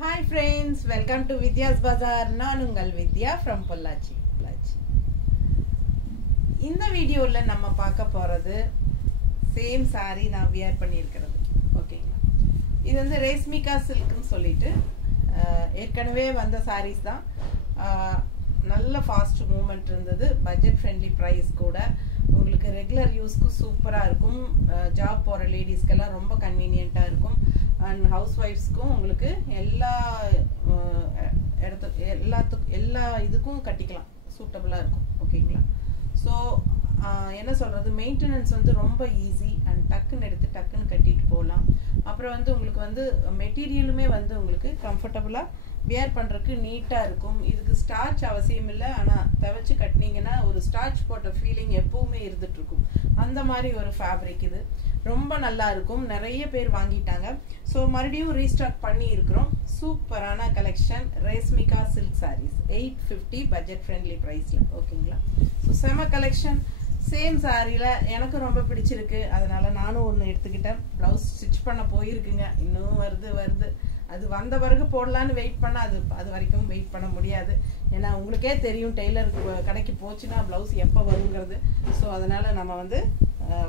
Hi friends, welcome to Vidya's Bazaar. நான் உங்கள் வித்யா from Pollachi. இந்த வீடியோல நம்ம பார்க்க போறது சேம் saree நான் வியர் பண்ணியிருக்கிறது. ஓகேங்களா? இது வந்து ரேஷ்மிகா சில்க்னு சொல்லிட்டு ஏற்கனவே வந்த sarees தான். நல்ல ஃபாஸ்ட் மூவ்மெண்ட் இருந்தது. பட்ஜெட் ஃப்ரெண்ட்லி பிரைஸ் கூட. உங்களுக்கு ரெகுலர் யூஸ்க்கு சூப்பரா இருக்கும். ஜாப் போற லேடிஸ்க்கெல்லாம் ரொம்ப கன்வீனியன்ட்டா இருக்கும். அண்ட் ஹவுஸ் ஒய்ஃப்ஸ்க்கும் உங்களுக்கு எல்லா இதுக்கும் கட்டிக்கலாம், சூட்டபிளா இருக்கும். ஓகேங்களா? ஸோ என்ன சொல்றது, மெயின்டெனன்ஸ் வந்து ரொம்ப ஈஸி அண்ட் டக்குன்னு எடுத்து டக்குன்னு கட்டிட்டு போகலாம். அப்புறம் வந்து உங்களுக்கு வந்து மெட்டீரியலுமே வந்து உங்களுக்கு கம்ஃபர்டபுளா வியர் பண்றதுக்கு நீட்டா இருக்கும். இதுக்கு ஸ்டார்ச் அவசியம் இல்லை, ஆனா துவைச்சு கட்டினீங்கன்னா ஒரு ஸ்டார்ச் போட்ட ஃபீலிங் எப்பவுமே இருந்துட்டு இருக்கும். அந்த மாதிரி ஒரு ஃபேப்ரிக் இது ரொம்ப நல்லா இருக்கும். நிறைய பேர் வாங்கிட்டாங்க. ஸோ மறுபடியும் ரீஸ்டாக் பண்ணி இருக்கிறோம். சூப்பரான collection Reshmika silk saris 850 budget friendly ப்ரைஸ்ல. ஓகேங்களா? ஸோ செம கலெக்ஷன். சேம் சாரியில எனக்கு ரொம்ப பிடிச்சிருக்கு, அதனால நானும் ஒன்று எடுத்துக்கிட்டேன். பிளவுஸ் ஸ்டிச் பண்ண போயிருக்குங்க, இன்னும் வருது. அது வந்த பிறகு போடலான்னு வெயிட் பண்ண அது வரைக்கும் வெயிட் பண்ண முடியாது. ஏன்னா உங்களுக்கே தெரியும், டெய்லர் கடைக்கு போச்சுன்னா பிளவுஸ் எப்போ வருங்கிறது. ஸோ அதனால நம்ம வந்து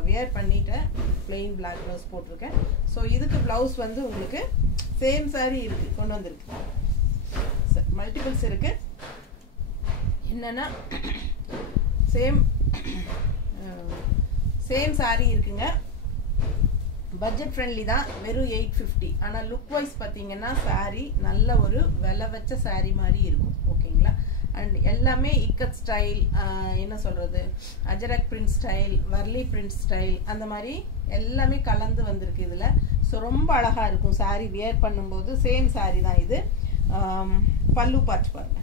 வியர் பண்ணிட்டேன். பிளெயின் பிளாக் பிளவுஸ் போட்டிருக்கேன். ஸோ இதுக்கு பிளவுஸ் வந்து உங்களுக்கு சேம் சாரி இருக்கு, கொண்டு வந்திருக்கு. மல்டிபிள்ஸ் இருக்கு. என்னன்னா சேம் சாரி இருக்குங்க. பட்ஜெட் ஃப்ரெண்ட்லி தான், வெறும் 850. ஆனால் லுக் வைஸ் பார்த்தீங்கன்னா சாரி நல்ல ஒரு விலை வச்ச சாரி மாதிரி இருக்கும். ஓகேங்களா? அண்ட் எல்லாமே இக்கத் ஸ்டைல், என்ன சொல்றது, Ajrak print style, Warli print style, அந்த மாதிரி எல்லாமே கலந்து வந்திருக்கு இதில். ஸோ ரொம்ப அழகா இருக்கும் சாரி வியர் பண்ணும்போது. சேம் சாரி தான் இது. பல்லு பார்ட் பாருங்க.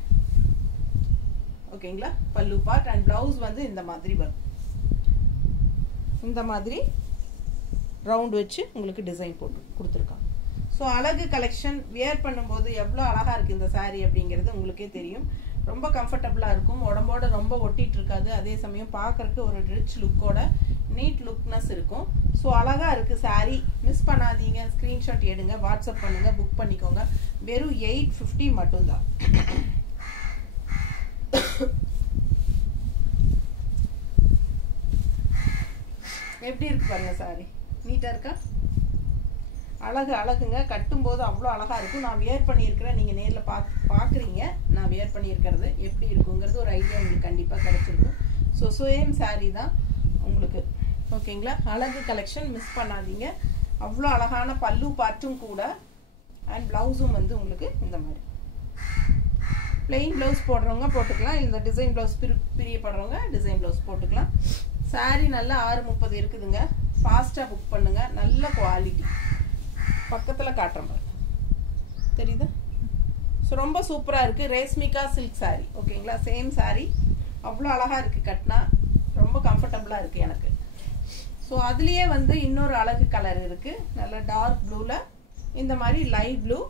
ஓகேங்களா? பல்லு பார்ட் அண்ட் பிளவுஸ் வந்து இந்த மாதிரி வரும். இந்த மாதிரி ரவுண்ட் வச்சு உங்களுக்கு டிசைன் போட்டு கொடுத்துருக்காங்க. ஸோ அழகு கலெக்ஷன். வியர் பண்ணும்போது எவ்வளோ அழகா இருக்கு இந்த சாரீ அப்படிங்கிறது உங்களுக்கே தெரியும். ரொம்ப கம்ஃபர்டபுளா இருக்கும், உடம்போட ரொம்ப ஒட்டிட்டு இருக்காது. அதே சமயம் பார்க்கறதுக்கு ஒரு ரிச் லுக்கோட நீட் லுக்னஸ் இருக்கும். ஸோ அழகா இருக்கு சாரீ. மிஸ் பண்ணாதீங்க, ஸ்கிரீன்ஷாட் எடுங்க, வாட்ஸ்அப் பண்ணுங்க, புக் பண்ணிக்கோங்க. வெறும் 850 மட்டும்தான். எப்படி இருக்கு பாருங்க சாரி, நீட்டா இருக்கா? அழகுங்க. கட்டும் போது அவ்வளோ அழகா இருக்கும். நான் வியர் பண்ணியிருக்கிறேன், நீங்க நேர்ல பாக்குறீங்க. நான் வியர் பண்ணியிருக்கிறது எப்படி இருக்குங்கிறது ஒரு ஐடியா உங்களுக்கு கண்டிப்பா கிடைச்சிருக்கும். ஸோ சேம் சாரி தான் உங்களுக்கு. ஓகேங்களா? அழகு கலெக்ஷன், மிஸ் பண்ணாதீங்க. அவ்வளோ அழகான பல்லு பார்ட்டும் கூட. அண்ட் பிளவுஸும் வந்து உங்களுக்கு இந்த மாதிரி பிளெயின் பிளவுஸ் போடுறவங்க போட்டுக்கலாம். இந்த டிசைன் பிளவுஸ் பிரியப்படுறவங்க டிசைன் பிளவுஸ் போட்டுக்கலாம். சாரி நல்லா 6:30 இருக்குதுங்க. ஃபாஸ்டா புக் பண்ணுங்க. நல்ல குவாலிட்டி. பக்கத்துல காட்டுறேன் பாருங்க, தெரியுதா? ஸோ ரொம்ப சூப்பரா இருக்கு. Reshmika silk sorry. ஓகேங்களா? சேம் சாரி அவ்வளோ அழகா இருக்கு. கட்டினா ரொம்ப கம்ஃபர்டபுளா இருக்கு எனக்கு. ஸோ அதுலயே வந்து இன்னொரு அழகு கலர் இருக்கு. நல்ல டார்க் ப்ளூல இந்த மாதிரி லைட் ப்ளூ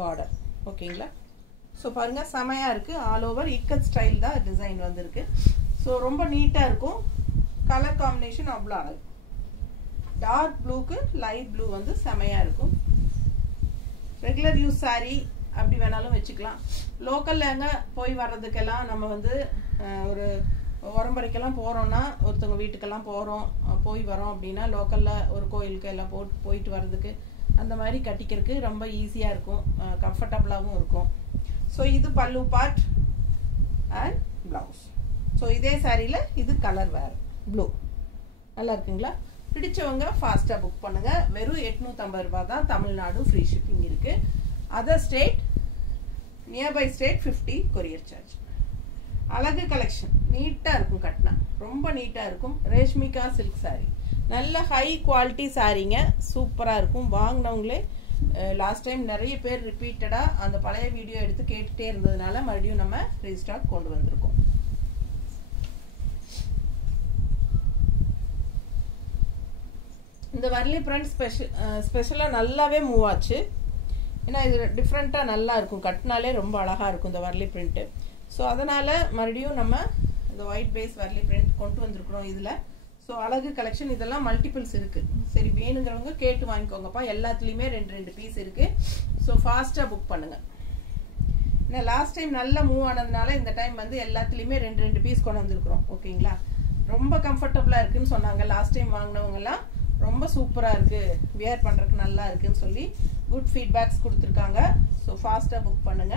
பார்டர். ஓகேங்களா? ஸோ பாருங்க, செமையா இருக்கு. ஆல் ஓவர் இக்கத் ஸ்டைல் தான் டிசைன் வந்திருக்கு. ஸோ ரொம்ப நீட்டா இருக்கும். கலர் காம்பினேஷன் அவ்வளோ அழகு. டார்க் ப்ளூக்கு லைட் ப்ளூ வந்து செமையா இருக்கும். ரெகுலர் யூஸ் சாரி அப்படி வேணாலும் வச்சுக்கலாம். லோக்கல்ல எங்க போய் வர்றதுக்கெல்லாம் நம்ம வந்து ஒரு உரம்பரைக்கெல்லாம் போறோம்னா, ஒருத்தவங்க வீட்டுக்கெல்லாம் போய் வரோம் அப்படின்னா லோக்கல்ல ஒரு கோயிலுக்கு எல்லாம் போயிட்டு வர்றதுக்கு அந்த மாதிரி கட்டிக்கிறதுக்கு ரொம்ப ஈஸியா இருக்கும், கம்ஃபர்டபுளாகவும் இருக்கும். ஸோ இது பல்லு பார்ட் அண்ட் பிளவுஸ். ஸோ இதே சாரியில இது கலர் வேற ப்ளூ. நல்லா இருக்குங்களா? பிடிச்சவங்க ஃபாஸ்டா புக் பண்ணுங்க. வெறும் 850 ரூபாய் தான். தமிழ்நாடு ஃப்ரீ ஷிப்பிங் இருக்கு. Other state, nearby state 50 courier charge. அழகு கலெக்ஷன். நீட்டா இருக்கும், கட்டினா ரொம்ப நீட்டா இருக்கும். ரேஷ்மிகா சில்க் சாரி நல்ல ஹை குவாலிட்டி சாரீங்க. சூப்பரா இருக்கும். வாங்கினவங்களே லாஸ்ட் டைம் நிறைய பேர் ரிப்பீட்டடா அந்த பழைய வீடியோ எடுத்து கேட்டுட்டே இருந்ததுனால மறுபடியும் நம்ம ரீஸ்டாக் கொண்டு வந்திருக்கோம். இந்த வர்லி பிரிண்ட் ஸ்பெஷலா நல்லாவே மூவ் ஆச்சு. ஏன்னா இது டிஃப்ரெண்டா நல்லா இருக்கும், கட்டினாலே ரொம்ப அழகா இருக்கும் இந்த வர்லி பிரிண்ட். ஸோ அதனால மறுபடியும் நம்ம இந்த ஒயிட் பேஸ் வர்லி பிரிண்ட் கொண்டு வந்திருக்கிறோம் இதுல. ஸோ அழகு கலெக்ஷன் இதெல்லாம் மல்டிபிள்ஸ் இருக்கு. சரி வேணுங்கிறவங்க கேட்டு வாங்கிக்கோங்கப்பா. எல்லாத்துலேயுமே 2 பீஸ் இருக்கு. ஸோ ஃபாஸ்ட்டாக புக் பண்ணுங்க. ஏன்னா லாஸ்ட் டைம் நல்லா மூவ் ஆனதுனால இந்த டைம் வந்து எல்லாத்துலேயுமே 2 பீஸ் கொண்டு வந்திருக்கிறோம். ஓகேங்களா? ரொம்ப கம்ஃபர்டபுளாக இருக்குன்னு சொன்னாங்க லாஸ்ட் டைம் வாங்கினவங்கலாம். ரொம்ப சூப்பராக இருக்கு, வியர் பண்ணுறதுக்கு நல்லா இருக்குன்னு சொல்லி குட் ஃபீட்பேக்ஸ் கொடுத்துருக்காங்க. ஸோ ஃபாஸ்ட்டாக புக் பண்ணுங்க.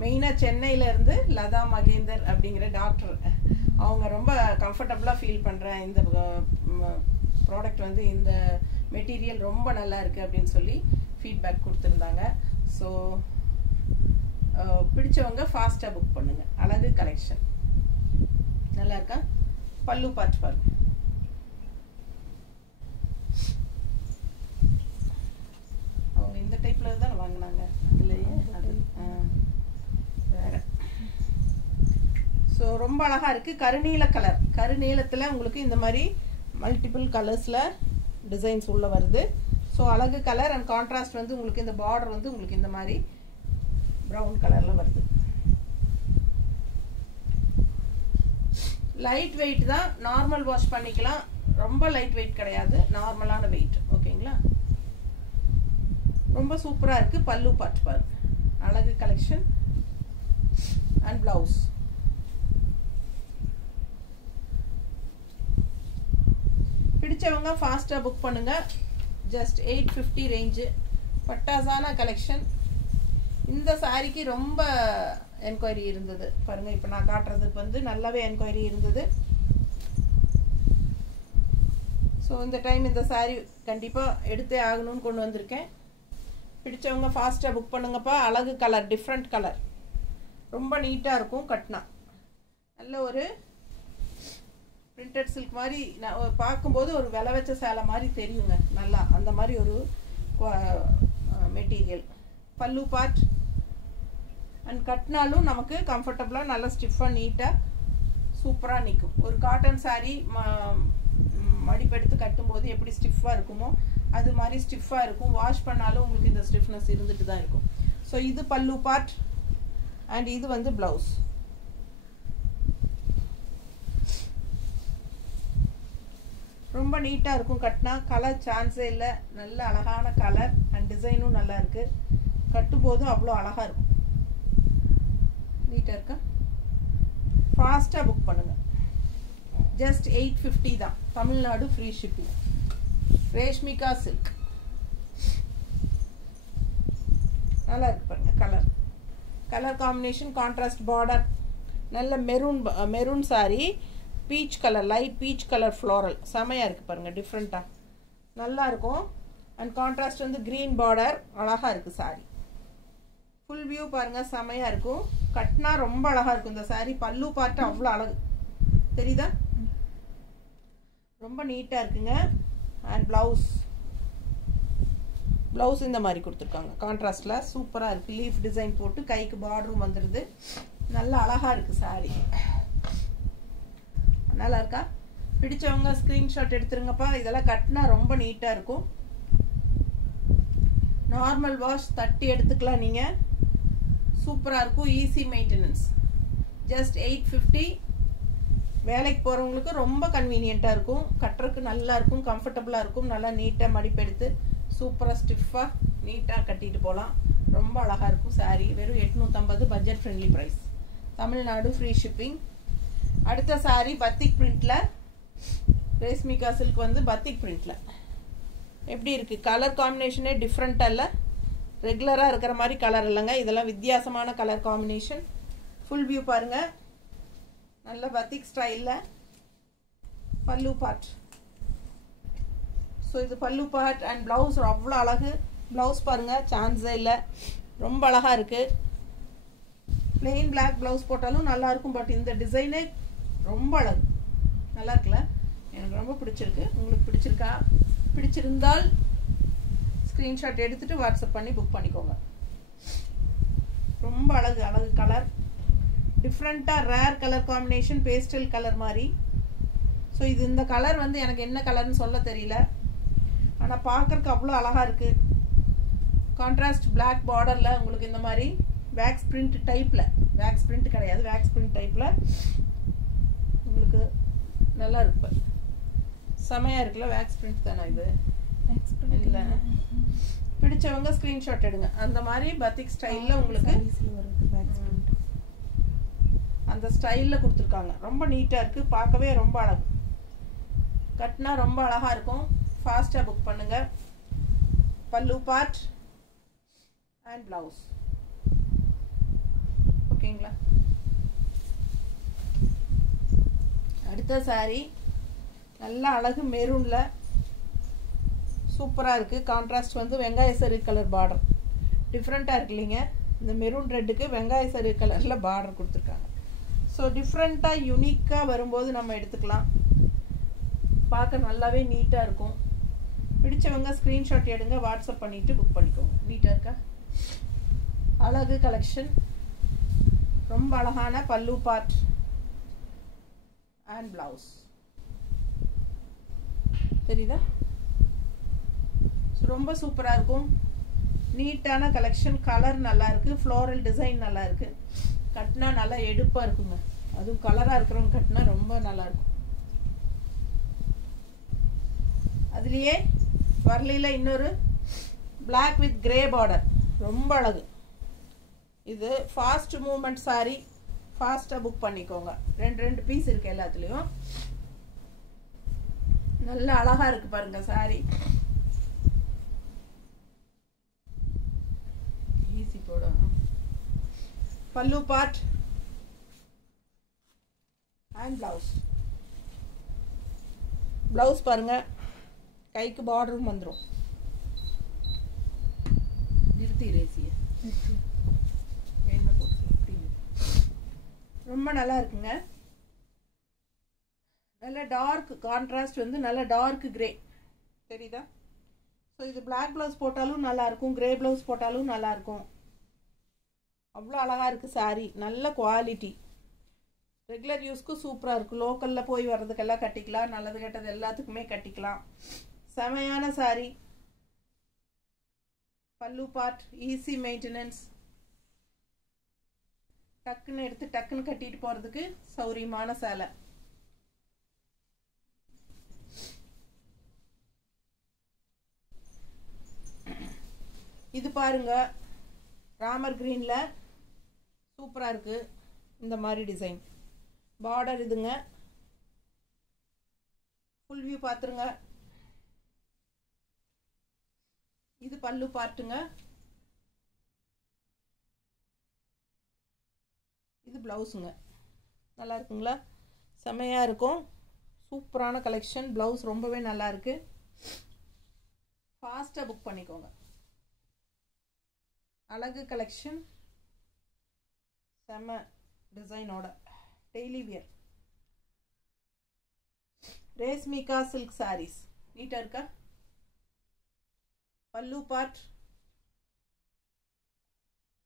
மெயினாக சென்னையிலேருந்து லதா மகேந்தர் அப்படிங்கிற டாக்டர், அவங்க ரொம்ப கம்ஃபர்டபுளாக ஃபீல் பண்ணுறேன், இந்த ப்ராடக்ட் வந்து இந்த மெட்டீரியல் ரொம்ப நல்லா இருக்குது அப்படின்னு சொல்லி ஃபீட்பேக் கொடுத்துருந்தாங்க. ஸோ பிடிச்சவங்க ஃபாஸ்ட்டாக புக் பண்ணுங்க. அழகு கலெக்ஷன் நல்லா இருக்கா? பல்லு பார்த்து பாருங்க. அவங்க இந்த டைப்பில் தான் வாங்கினாங்க. அதுலேயே அது வேற. ஸோ ரொம்ப அழகாக இருக்குது. கருநீல கலர், கருநீலத்தில் உங்களுக்கு இந்த மாதிரி மல்டிபிள் கலர்ஸில் டிசைன்ஸ் உள்ள வருது. ஸோ அழகு கலர் அண்ட் கான்ட்ராஸ்ட் வந்து உங்களுக்கு இந்த பார்டர் வந்து உங்களுக்கு இந்த மாதிரி ப்ரௌன் கலரில் வருது. லைட் வெயிட் தான், நார்மல் வாஷ் பண்ணிக்கலாம். ரொம்ப லைட் வெயிட் கிடையாது, நார்மலான வெயிட். ஓகேங்களா? ரொம்ப சூப்பராக இருக்குது. பல்லு பார்ட் பாருங்க. அழகு கலெக்ஷன் அண்ட் பிளவுஸ். பிடிச்சவங்க ஃபாஸ்ட்டாக புக் பண்ணுங்க. Just 850 range. பட்டாசான கலெக்ஷன். இந்த சாரிக்கு ரொம்ப என்கொயரி இருந்தது பாருங்க. இப்போ நான் காட்டுறதுக்கு வந்து நல்லாவே என்கொயரி இருந்தது. ஸோ இந்த டைம் இந்த சாரி கண்டிப்பாக எடுத்தே ஆகணும்னு கொண்டு வந்திருக்கேன். பிடிச்சவங்க ஃபாஸ்ட்டாக புக் பண்ணுங்கப்பா. அழகு கலர், டிஃப்ரெண்ட் கலர், ரொம்ப நீட்டாக இருக்கும். கட்டினா நல்ல ஒரு பிரிண்டட் சில்க் மாதிரி நான் பார்க்கும்போது ஒரு விலை வச்ச சேலை மாதிரி தெரியுங்க. நல்லா அந்த மாதிரி ஒரு மெட்டீரியல். பல்லு பார்ட் அண்ட் கட்டினாலும் நமக்கு கம்ஃபர்டபுளாக நல்லா ஸ்டிஃபாக நீட்டாக சூப்பராக நிற்கும். ஒரு காட்டன் சாரீ மடிப்பெடுத்து கட்டும்போது எப்படி ஸ்டிஃபாக இருக்குமோ அது மாதிரி ஸ்டிஃபாக இருக்கும். வாஷ் பண்ணாலும் உங்களுக்கு இந்த ஸ்டிஃப்னஸ் இருந்துட்டு தான் இருக்கும். ஸோ இது பல்லு பார்ட் அண்ட் இது வந்து பிளவுஸ். ரொம்ப நீட்டாக இருக்கும். கட்டினா கலர் சான்ஸே இல்லை. நல்ல அழகான கலர் அண்ட் டிசைனும் நல்லா இருக்குது. கட்டும்போதும் அவ்வளோ அழகாக இருக்கும். நீட்டாக இருக்கா? ஃபாஸ்ட்டாக புக் பண்ணுங்கள். ஜஸ்ட் 850 தான். Tamil Nadu free shipping. Reshmika silk நல்லா இருக்கு பாருங்க. Colour colour combination, contrast border, நல்ல maroon sari, peach colour, light peach colour floral, செமையாக இருக்குது பாருங்கள். டிஃப்ரெண்ட்டாக நல்லா இருக்கும். அண்ட் கான்ட்ராஸ்ட் வந்து க்ரீன் பார்டர், அழகாக இருக்குது சாரி. ஃபுல் வியூ பாருங்கள், செமையாக இருக்கும். கட்டினா ரொம்ப அழகாக இருக்கும் இந்த சாரி. பல்லு பார்த்து அவ்வளோ அழகு தெரியுதா? ரொம்ப நீட்டாக இருக்குங்க. அண்ட் ப்ளவுஸ் இந்த மாதிரி கொடுத்துருக்காங்க. கான்ட்ராஸ்டில் சூப்பராக இருக்குது. லீஃப் டிசைன் போட்டு கைக்கு பார்டரும் வந்துடுது. நல்லா அழகாக இருக்குது சாரி. நல்லா இருக்கா? பிடிச்சவங்க ஸ்க்ரீன்ஷாட் எடுத்துருங்கப்பா. இதெல்லாம் கட்டினா ரொம்ப நீட்டாக இருக்கும். நார்மல் வாஷ் தட்டி எடுத்துக்கலாம் நீங்கள். சூப்பராக இருக்கும். Easy maintenance. ஜஸ்ட் 850. வேலைக்கு போகிறவங்களுக்கு ரொம்ப கன்வீனியண்ட்டாக இருக்கும். கட்டுறதுக்கு நல்லா இருக்கும், கம்ஃபர்டபுளாக இருக்கும். நல்லா நீட்டாக மடிப்பெடுத்து சூப்பராக ஸ்டிஃபாக நீட்டாக கட்டிட்டு போகலாம். ரொம்ப அழகாக இருக்கும் சாரீ. வெறும் 850, budget friendly price. Tamil Nadu free shipping. அடுத்த சாரீ பத்திக் பிரிண்டில். ரேஷ்மிகா சில்க் வந்து பத்திக் பிரிண்டில் எப்படி இருக்குது? கலர் காம்பினேஷனே டிஃப்ரெண்ட்டாக இல்லை. ரெகுலராக இருக்கிற மாதிரி கலர் இல்லைங்க. இதெல்லாம் வித்தியாசமான கலர் காம்பினேஷன். ஃபுல் வியூ பாருங்கள். நல்ல பத்திக் ஸ்டைலில் பல்லு பார்ட். ஸோ இது பல்லு பார்ட் அண்ட் ப்ளவுஸ் அவ்வளோ அழகு. ப்ளவுஸ் பாருங்கள், சான்ஸே இல்லை. ரொம்ப அழகாக இருக்குது. பிளெயின் பிளாக் ப்ளவுஸ் போட்டாலும் நல்லாயிருக்கும். பட் இந்த டிசைனே ரொம்ப அழகு. நல்லா இருக்குல்ல? எனக்கு ரொம்ப பிடிச்சிருக்கு. உங்களுக்கு பிடிச்சிருக்கா? பிடிச்சிருந்தால் ஸ்க்ரீன்ஷாட் எடுத்துகிட்டு வாட்ஸ்அப் பண்ணி புக் பண்ணிக்கோங்க. ரொம்ப அழகு கலர். டிஃப்ரெண்ட்டாக rare colour combination, pastel colour மாதிரி. ஸோ இது இந்த கலர் வந்து எனக்கு என்ன கலர்னு சொல்ல தெரியல. ஆனால் பார்க்குறக்கு அவ்வளோ அழகாக இருக்குது. கான்ட்ராஸ்ட் பிளாக் பார்டரில் உங்களுக்கு இந்த மாதிரி வேக்ஸ் பிரிண்ட் டைப்பில், வேக்ஸ் பிரிண்ட் கிடையாது, வேக்ஸ் பிரிண்ட் டைப்பில் உங்களுக்கு நல்லா இருக்கு. செமையாக இருக்குல்ல? வேக்ஸ் பிரிண்ட் தானே இது? இல்லை, பிடிச்சவங்க ஸ்க்ரீன்ஷாட் எடுங்க. அந்த மாதிரி பத்திக் ஸ்டைலில் உங்களுக்கு அந்த ஸ்டைலில் கொடுத்துருக்காங்க. ரொம்ப நீட்டாக இருக்குது, பார்க்கவே ரொம்ப அழகு. கட்டினா ரொம்ப அழகாக இருக்கும். ஃபாஸ்ட்டாக புக் பண்ணுங்கள். பல்லு பார்ட் அண்ட் ப்ளவுஸ். ஓகேங்களா? அடுத்த சாரீ நல்லா அழகு மெரூனில் சூப்பராக இருக்குது. கான்ட்ராஸ்ட் வந்து வெங்காய சரி கலர் பார்டர். டிஃப்ரெண்ட்டாக இருக்கு இல்லைங்க? இந்த மெரூன் ரெட்டுக்கு வெங்காய சரி கலரில் பார்டர் கொடுத்துருக்காங்க. ஸோ டிஃப்ரெண்ட்டாக யூனிக்காக வரும்போது நம்ம எடுத்துக்கலாம். பார்க்க நல்லாவே நீட்டாக இருக்கும். பிடிச்சவங்க ஸ்க்ரீன்ஷாட் எடுங்க, வாட்ஸ்அப் பண்ணிவிட்டு புக் பண்ணிக்கோங்க. நீட்டாக இருக்கா? அழகு கலெக்ஷன். ரொம்ப அழகான பல்லு பார்ட் அண்ட் ப்ளவுஸ். தெரியுதா? ரொம்ப சூப்பராக இருக்கும். நீட்டான கலெக்ஷன். கலர் நல்லா இருக்குது. ஃப்ளோரல் டிசைன் நல்லா இருக்குது. கட்டினா நல்லா எடுப்பாக இருக்குங்க. அதுவும் கலராக இருக்கிறவங்க கட்டினா ரொம்ப நல்லாயிருக்கும். அதுலேயே வரலையில் இன்னொரு பிளாக் வித் கிரே பார்டர். ரொம்ப அழகு. இது ஃபாஸ்ட் மூமெண்ட் சாரீ. ஃபாஸ்ட்டாக புக் பண்ணிக்கோங்க. ரெண்டு பீஸ் இருக்குது எல்லாத்துலேயும். நல்ல அழகாக இருக்குது பாருங்கள் சாரீ. ஈஸி போடணும். பல்லு பார்ட் அண்ட் ப்ளவுஸ். ப்ளவுஸ் பாருங்கள், கைக்கு பார்டரும் வந்துடும். நிறுத்தி ரேசிய ரொம்ப நல்லா இருக்குங்க. நல்ல டார்க் கான்ட்ராஸ்ட் வந்து நல்ல டார்க் கிரே. தெரியுதா? ஸோ இது பிளாக் ப்ளவுஸ் போட்டாலும் நல்லாயிருக்கும், கிரே ப்ளவுஸ் போட்டாலும் நல்லாயிருக்கும். அவ்வளோ அழகாக இருக்குது சாரீ. நல்ல குவாலிட்டி. ரெகுலர் யூஸ்க்கு சூப்பராக இருக்குது. லோக்கலில் போய் வர்றதுக்கெல்லாம் கட்டிக்கலாம். நல்லது கெட்டது எல்லாத்துக்குமே கட்டிக்கலாம். செமையான சாரீ. பல்லு பார்ட் ஈஸி மெயின்டெனன்ஸ். டக்குன்னு எடுத்து டக்குன்னு கட்டிட்டு போகிறதுக்கு சௌரியமான சேலை. இது பாருங்க, ராமர் கிரீனில் சூப்பராக இருக்குது. இந்த மாதிரி டிசைன் பார்டர். இதுங்க ஃபுல் வியூ பார்த்துருங்க. இது பல்லு பார்ட்டுங்க. இது ப்ளவுஸுங்க. நல்லா இருக்குங்களா? செமையாக இருக்கும். சூப்பரான கலெக்ஷன். ப்ளவுஸ் ரொம்பவே நல்லா இருக்குது. ஃபாஸ்ட்டாக புக் பண்ணிக்கோங்க. அழகு கலெக்ஷன். செம்ம டிசைனோட டெய்லி வியர். ரேஸ்மிகா சில்க் சாரீஸ். நீட்டாக இருக்கா? பல்லு பார்ட்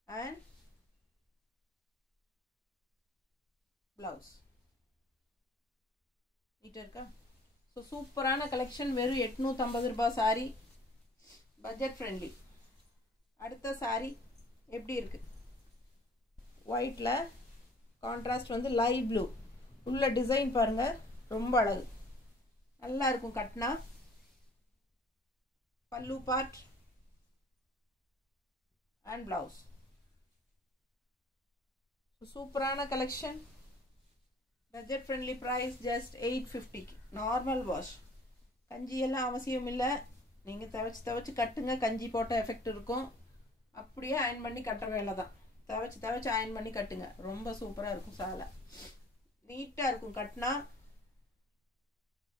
அண்ட் ப்ளவுஸ். நீட்டாக இருக்கா? ஸோ சூப்பரான கலெக்ஷன். வெறும் 850 ரூபாய் சாரீ. Budget friendly. அடுத்த சாரீ எப்படி இருக்குது? ஒயிட்டில் கான்ட்ராஸ்ட் வந்து லைட் ப்ளூ. உள்ள டிசைன் பாருங்கள், ரொம்ப அழகு. நல்லா இருக்கும் கட்டினா. Pallu part and blouse. சூப்பரான collection. Budget friendly price just 850. Normal wash. கஞ்சியெல்லாம் அவசியம் இல்லை. நீங்கள் துவைச்சி கட்டுங்க. கஞ்சி போட்ட எஃபெக்ட் இருக்கும். அப்படியே அயன் பண்ணி கட்டுற வேலை தான். துவைச்சி அயன் பண்ணி கட்டுங்க. ரொம்ப சூப்பராக இருக்கும் சாலை. நீட்டாக இருக்கும் கட்டினா.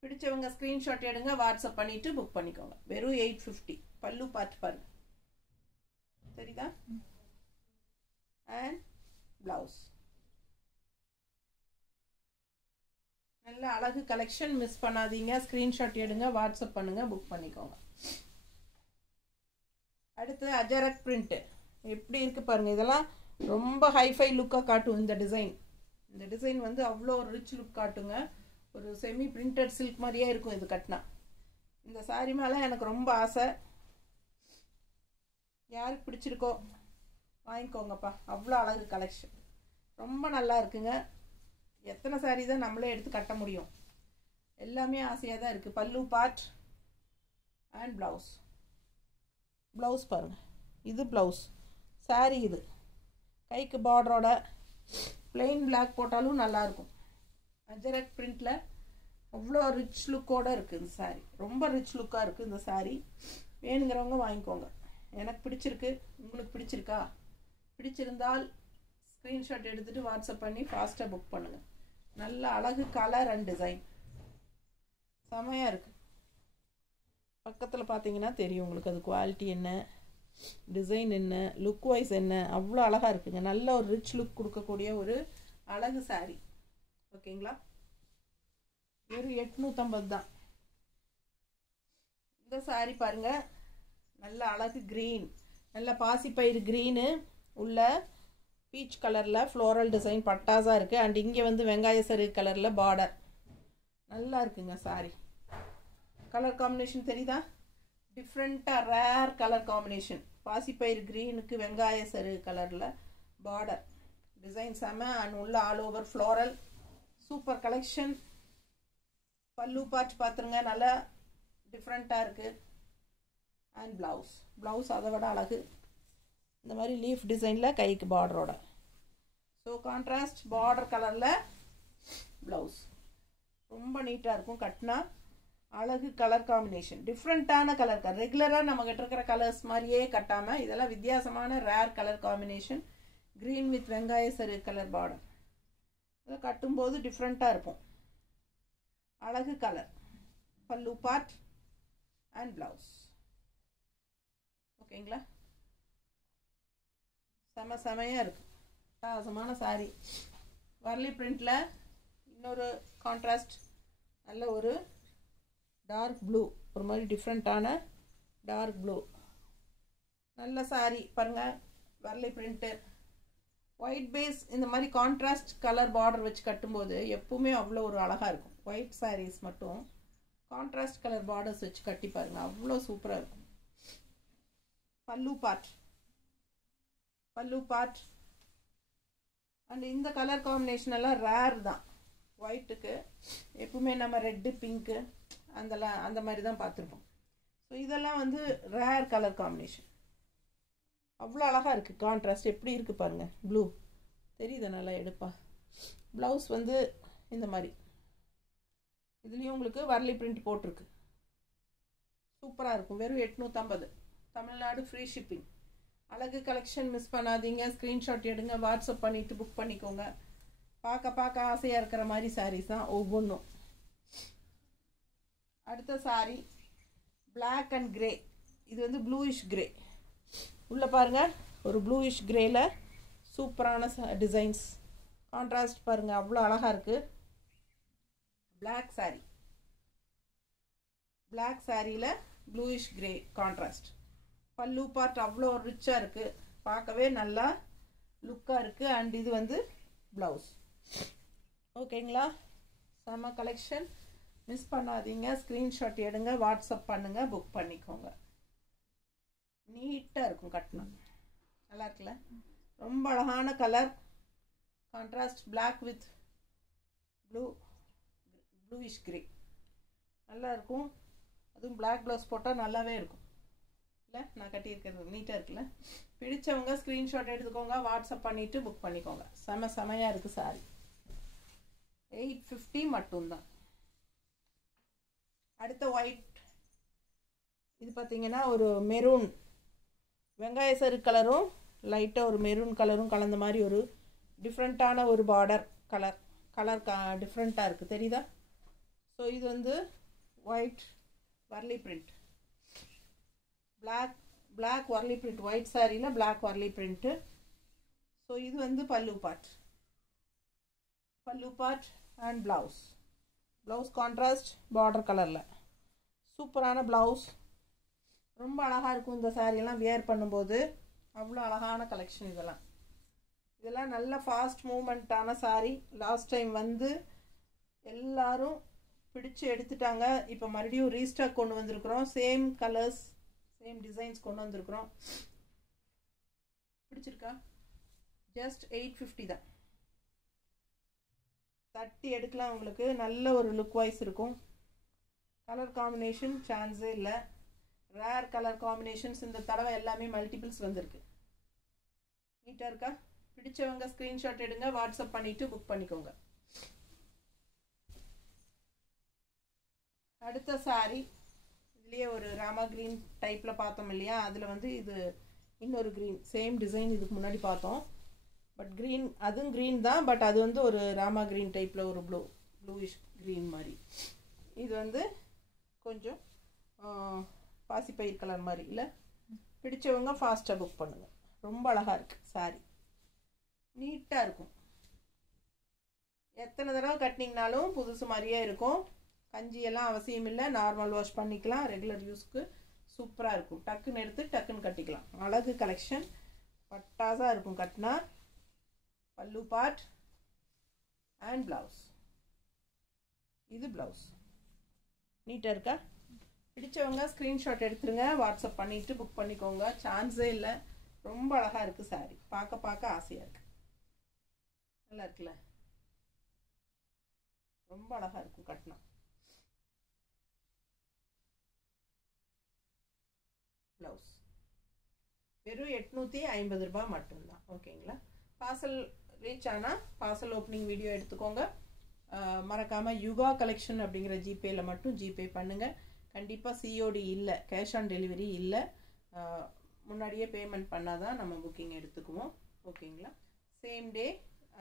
பிடிச்சவங்க ஸ்க்ரீன்ஷாட் எடுங்க, வாட்ஸ்அப் பண்ணிவிட்டு புக் பண்ணிக்கோங்க. வெறும் 850. பல்லு பார்த்து பாருங்க. சரிதா? And blouse. நல்ல அழகு கலெக்ஷன். மிஸ் பண்ணாதீங்க. ஸ்க்ரீன்ஷாட் எடுங்க, வாட்ஸ்அப் பண்ணுங்க, புக் பண்ணிக்கோங்க. அடுத்து அஜரக் பிரிண்ட். எப்படி இருக்குது பாருங்கள். இதெல்லாம் ரொம்ப ஹைஃபை லுக்காக காட்டும் இந்த டிசைன். இந்த டிசைன் வந்து அவ்வளோ ஒரு ரிச் லுக் காட்டுங்க. ஒரு செமி பிரிண்டட் சில்க் மாதிரியே இருக்கும் இது கட்டினா. இந்த சாரீ மேலே எனக்கு ரொம்ப ஆசை. யாருக்கு பிடிச்சிருக்கோ வாங்கிக்கோங்கப்பா. அவ்வளோ அழகு கலெக்ஷன். ரொம்ப நல்லா இருக்குங்க. எத்தனை சாரீ தான் நம்மளே எடுத்து கட்ட முடியும்? எல்லாமே ஆசையாக தான் இருக்குது. பல்லு பார்ட் அண்ட் ப்ளவுஸ். ப்ளவுஸ் பாருங்கள், இது ப்ளவுஸ். சாரீ இது கைக்கு பார்டரோட பிளெயின் பிளாக் போட்டாலும் நல்லாயிருக்கும். அஜரக் பிரிண்டில் அவ்வளோ ரிச் லுக்கோடு இருக்குது இந்த சாரீ. ரொம்ப ரிச் லுக்காக இருக்குது இந்த சாரீ. வேணுங்கிறவங்க வாங்கிக்கோங்க. எனக்கு பிடிச்சிருக்கு. உங்களுக்கு பிடிச்சிருக்கா? பிடிச்சிருந்தால் ஸ்க்ரீன்ஷாட் எடுத்துகிட்டு வாட்ஸ்அப் பண்ணி ஃபாஸ்ட்டாக புக் பண்ணுங்கள். நல்ல அழகு கலர் அண்ட் டிசைன் செமையாக இருக்குது. பக்கத்தில் பார்த்தீங்கன்னா தெரியும் உங்களுக்கு அது குவாலிட்டி என்ன, டிசைன் என்ன, லுக் வைஸ் என்ன, அவ்வளோ அழகாக இருக்குங்க. நல்ல ஒரு ரிச் லுக் கொடுக்கக்கூடிய ஒரு அழகு சாரீ. ஓகேங்களா? வெறும் 850 தான். இந்த சாரீ பாருங்கள், நல்ல அழகு க்ரீன், நல்ல பாசிப்பயிறு க்ரீனு உள்ள பீச் கலரில் ஃப்ளோரல் டிசைன் பட்டாஸாக இருக்குது. அண்ட் இங்கே வந்து வெங்காய சரு கலரில் பார்டர். நல்லா இருக்குங்க சாரீ. கலர் காம்பினேஷன் தெரியுதா? டிஃப்ரெண்ட்டாக ரேர் கலர் காம்பினேஷன். பாசிப்பயிறு க்ரீனுக்கு வெங்காய சரு கலரில் பார்டர் டிசைன் செம. அண்ட் உள்ள all over floral. Super collection. பல்லு பார்ட் பார்த்துருங்க, நல்லா டிஃப்ரெண்ட்டாக இருக்குது. அண்ட் ப்ளவுஸ் அதை விட அழகு. இந்த மாதிரி லீஃப் டிசைனில் கைக்கு பார்டரோட. ஸோ கான்ட்ராஸ்ட் பார்டர் கலரில் ப்ளவுஸ் ரொம்ப நீட்டாக இருக்கும். கட்டினா அழகு கலர் காம்பினேஷன். டிஃப்ரெண்ட்டான கலர். ரெகுலராக நம்மகிட்ட இருக்கிற கலர்ஸ் மாதிரியே கட்டாமல் இதெல்லாம் வித்தியாசமான rare colour combination. Green with வெங்காய சரு கலர் பார்டர். இதை கட்டும்போது டிஃப்ரெண்ட்டாக இருக்கும். அழகு கலர். பல்லு பார்ட் அண்ட் ப்ளவுஸ். ஓகேங்களா? செமையாக இருக்குது. வித்தியாசமான சாரீ. வர்லி பிரிண்டில் இன்னொரு கான்ட்ராஸ்ட் நல்ல ஒரு டார்க் ப்ளூ, ஒரு மாதிரி டிஃப்ரெண்ட்டான டார்க் ப்ளூ. நல்ல சாரீ பாருங்கள். Warli print white base. இந்த மாதிரி கான்ட்ராஸ்ட் கலர் பார்டர் வச்சு கட்டும்போது எப்பவுமே அவ்வளோ ஒரு அழகாக இருக்கும். ஒயிட் சாரீஸ் மட்டும் கான்ட்ராஸ்ட் கலர் பார்டர்ஸ் வச்சு கட்டி பாருங்கள், அவ்வளோ சூப்பராக இருக்கும். பல்லு பார்ட் அண்ட் இந்த கலர் காம்பினேஷன் எல்லாம் ரேர் தான். ஒயிட்டுக்கு எப்பவுமே நம்ம ரெட்டு பிங்க்கு அந்த மாதிரி தான் பார்த்துருப்போம். ஸோ இதெல்லாம் வந்து ரேர் கலர் காம்பினேஷன். அவ்வளோ அழகாக இருக்குது. கான்ட்ராஸ்ட் எப்படி இருக்குது பாருங்கள். ப்ளூ தெரியுது நல்லா எடுப்பா. ப்ளவுஸ் வந்து இந்த மாதிரி இதுலேயும் உங்களுக்கு வர்லி பிரிண்ட் போட்டிருக்கு. சூப்பராக இருக்கும். வெறும் 850. Tamil Nadu free shipping. அழகு கலெக்ஷன் மிஸ் பண்ணாதீங்க. ஸ்க்ரீன்ஷாட் எடுங்க, வாட்ஸ்அப் பண்ணிவிட்டு புக் பண்ணிக்கோங்க. பார்க்க ஆசையாக இருக்கிற மாதிரி சாரீஸ் தான் ஒவ்வொன்றும். அடுத்த சாரீ பிளாக் அண்ட் கிரே. இது வந்து ப்ளூயிஷ் கிரே. உள்ளே பாருங்கள், ஒரு ப்ளூயிஷ் கிரேயில் சூப்பரான டிசைன்ஸ். கான்ட்ராஸ்ட் பாருங்கள், அவ்வளோ அழகாக இருக்குது. பிளாக் சாரியில் ப்ளூயிஷ் கிரே கான்ட்ராஸ்ட். பல்லு பார்ட் அவ்வளோ ரிச்சாக இருக்குது. பார்க்கவே நல்லா லுக்காக இருக்குது. அண்ட் இது வந்து ப்ளவுஸ். ஓகேங்களா? செம்ம கலெக்ஷன். மிஸ் பண்ணாதீங்க. ஸ்க்ரீன்ஷாட் எடுங்க, வாட்ஸ்அப் பண்ணுங்கள், புக் பண்ணிக்கோங்க. நீட்டாக இருக்கும் கட்டினா. நல்லா இருக்குல்ல? ரொம்ப அழகான colour contrast. Black with bluish grey நல்லா இருக்கும். அதுவும் பிளாக் ப்ளவுஸ் போட்டால் நல்லாவே இருக்கும் இல்லை? நான் கட்டியிருக்கிறது நீட்டாக இருக்குல்ல? பிடிச்சவங்க ஸ்க்ரீன்ஷாட் எடுத்துக்கோங்க, வாட்ஸ்அப் பண்ணிவிட்டு புக் பண்ணிக்கோங்க. செமையாக இருக்குது சாரி. 850 மட்டும்தான். அடுத்த ஒயிட். இது பார்த்தீங்கன்னா ஒரு மெரூன், வெங்காய சரு கலரும் லைட்டாக ஒரு மெரூன் கலரும் கலந்த மாதிரி ஒரு டிஃப்ரெண்ட்டான ஒரு பார்டர் கலர் டிஃப்ரெண்ட்டாக இருக்குது. தெரியுதா? ஸோ இது வந்து white Warli print. Black Warli print. White சாரியில் பிளாக் வர்லி பிரிண்ட்டு. ஸோ இது வந்து pallu part and blouse contrast border கலரில். சூப்பரான ப்ளவுஸ். ரொம்ப அழகாக இருக்கும் இந்த சாரியெல்லாம் வியர் பண்ணும்போது. அவ்வளோ அழகான கலெக்ஷன். இதெல்லாம் நல்ல ஃபாஸ்ட் மூமெண்ட்டான சாரி. லாஸ்ட் டைம் வந்து எல்லாரும் பிடிச்சு எடுத்துட்டாங்க. இப்போ மறுபடியும் ரீஸ்டாக் கொண்டு வந்திருக்கிறோம். சேம் கலர்ஸ், சேம் டிசைன்ஸ் கொண்டு வந்திருக்கிறோம். பிடிச்சிருக்கா? ஜஸ்ட் 850 தான். தட்டி எடுக்கலாம். உங்களுக்கு நல்ல ஒரு லுக் வைஸ் இருக்கும். கலர் காம்பினேஷன் சான்ஸே இல்லை. ரேர் கலர் காம்பினேஷன்ஸ் இந்த தடவை எல்லாமே மல்டிபிள்ஸ் வந்திருக்கு. நீட்டாக இருக்கா? பிடிச்சவங்க ஸ்க்ரீன்ஷாட் எடுங்க, வாட்ஸ்அப் பண்ணிவிட்டு புக் பண்ணிக்கோங்க. அடுத்த சாரி இதுலேயே ஒரு ராமா க்ரீன் டைப்பில் பார்த்தோம் இல்லையா, அதில் வந்து இது இன்னொரு க்ரீன் சேம் டிசைன் இதுக்கு முன்னாடி பார்த்தோம். பட் க்ரீன் அதுவும் க்ரீன் தான், பட் அது வந்து ஒரு ராமா க்ரீன் டைப்பில் ஒரு ப்ளூயிஷ் க்ரீன் மாதிரி. இது வந்து கொஞ்சம் பாசிப்பயிர் கலர் மாதிரி இல்லை. பிடிச்சவங்க ஃபாஸ்ட்டாக புக் பண்ணுங்கள். ரொம்ப அழகாக இருக்குது சாரி, நீட்டாக இருக்கும். எத்தனை தடவை கட்டினீங்கனாலும் புதுசு மாதிரியே இருக்கும். கஞ்சியெல்லாம் அவசியம் இல்லை, நார்மல் வாஷ் பண்ணிக்கலாம். ரெகுலர் யூஸ்க்கு சூப்பராக இருக்கும். டக்குன்னு எடுத்து டக்குன்னு கட்டிக்கலாம். அழகு கலெக்ஷன், பட்டாசாக இருக்கும் கட்டினா. Pallu part and blouse. இது ப்ளவுஸ். நீட்டாக இருக்கா? பிடிச்சவங்க ஸ்க்ரீன்ஷாட் எடுத்துருங்க, வாட்ஸ்அப் பண்ணிவிட்டு புக் பண்ணிக்கோங்க. சான்ஸே இல்லை. ரொம்ப அழகாக இருக்குது சாரி, பார்க்க பார்க்க ஆசையாக இருக்குது. நல்லா இருக்குல்ல? ரொம்ப அழகாக இருக்கும் கட்டினா. ப்ளவுஸ் வெறும் 850 ரூபாய் மட்டும்தான். ஓகேங்களா? பார்சல் ரீச் ஆனால் பார்சல் ஓப்பனிங் வீடியோ எடுத்துக்கோங்க. மறக்காமல் யுகா கலெக்ஷன் அப்படிங்கிற ஜிபேயில் மட்டும் ஜிபே பண்ணுங்கள். கண்டிப்பாக சிஓடி இல்லை, கேஷ் ஆன் டெலிவரி இல்லை. முன்னாடியே பேமெண்ட் பண்ணால் தான் நம்ம புக்கிங் எடுத்துக்குவோம். ஓகேங்களா? சேம் டே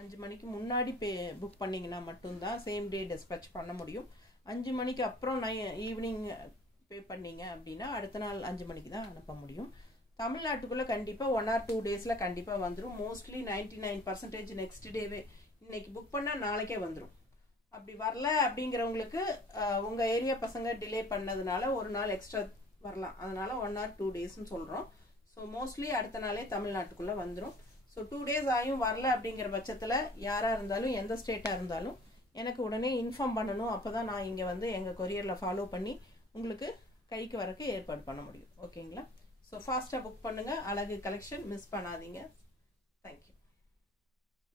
5 மணிக்கு முன்னாடி புக் பண்ணிங்கன்னா மட்டும்தான் சேம் டே டிஸ்பேச் பண்ண முடியும். 5 மணிக்கு அப்புறம் ஈவினிங் பே பண்ணிங்க அப்படின்னா அடுத்த நாள் 5 மணிக்கு தான் அனுப்ப முடியும். தமிழ்நாட்டுக்குள்ளே கண்டிப்பாக 1 or 2 டேஸில் கண்டிப்பாக வந்துடும். மோஸ்ட்லி 99% நெக்ஸ்ட் டேவே, இன்னைக்கு புக் பண்ணால் நாளைக்கே வந்துடும். அப்படி வரல அப்படிங்கிறவங்களுக்கு உங்கள் ஏரியா பசங்க டிலே பண்ணதுனால ஒரு நாள் எக்ஸ்ட்ரா வரலாம். அதனால 1 or 2 டேஸ்ன்னு சொல்கிறோம். ஸோ மோஸ்ட்லி அடுத்த நாளே தமிழ்நாட்டுக்குள்ளே வந்துடும். ஸோ 2 டேஸ் ஆகியும் வரல அப்படிங்கிற பட்சத்தில் யாராக இருந்தாலும் எந்த ஸ்டேட்டாக இருந்தாலும் எனக்கு உடனே இன்ஃபார்ம் பண்ணணும். அப்போ தான் நான் இங்கே வந்து எங்கள் கொரியரில் ஃபாலோ பண்ணி உங்களுக்கு கைக்கு வரக்கு ஏற்பாடு பண்ண முடியும். ஓகேங்களா? ஸோ ஃபாஸ்ட்டாக புக் பண்ணுங்கள். அழகு கலெக்ஷன் மிஸ் பண்ணாதீங்க. தேங்க்யூ.